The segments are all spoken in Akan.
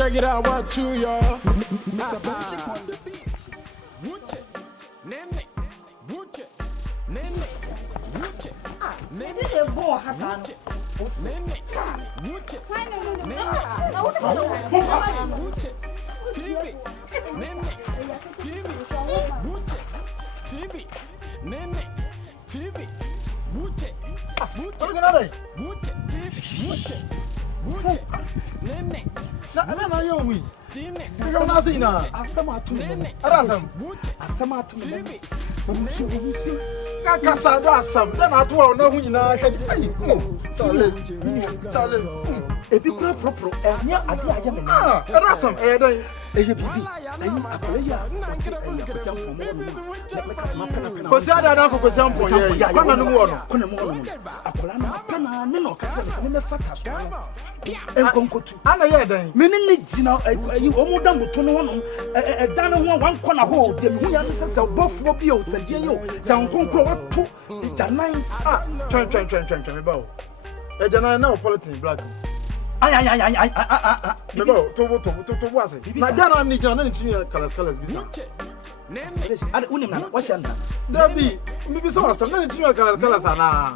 Check it out, what to y'all? Mr. Bunchik on the beat. Wooch it, nene, wooch it, nene, wooch it, nene, wooch it, nene, wooch it, nene, wooch it, TV, nene, TV, wooch it, TV, nene, TV, wooch it, wooch it, wooch it, TV, wooch it, wooch it, nene. Na yo wi. Tine. Yo na say na. Asama tu. Arasam. Asama tu. Kaka sada asam. Na na to na hu nyina hwede. Ai. Chale. Ebi kura propro. Enya ade aye me. Ah, arasam dan. Eye bibi. Ayi akoya. Kosi ada na ko sampo ye. Kwana no mu wo no. Kwana mu wo no. Akola na pana ne no ka kire me fata so. Enkonkotu. Ana ye dan. Me ne gina ayi omo da moto no hono. Dan ho wan kona ho de me hu ya sese bofuo bi o sadie yo. Sa nkonkro wato janan. Ah, twen me ba o. E janan na o politics black. Ay. Me ba to wase. Na jana ni jana ni timi colors bisa. Ade unim na wa shanda. Dabi, mi bi so wasam na ni timi colors ana.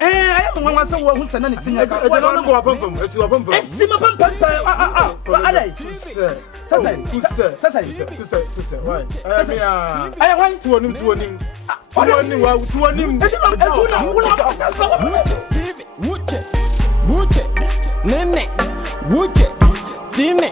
Ayi mo wan say wo hu sana ni timi. E jana no go apam, esi wapam. Esi ma pam. Ade. Sasa. Why? Ayi wan tuonim. Tuonim wa. TV, wooch it, nene, wooch it, tine.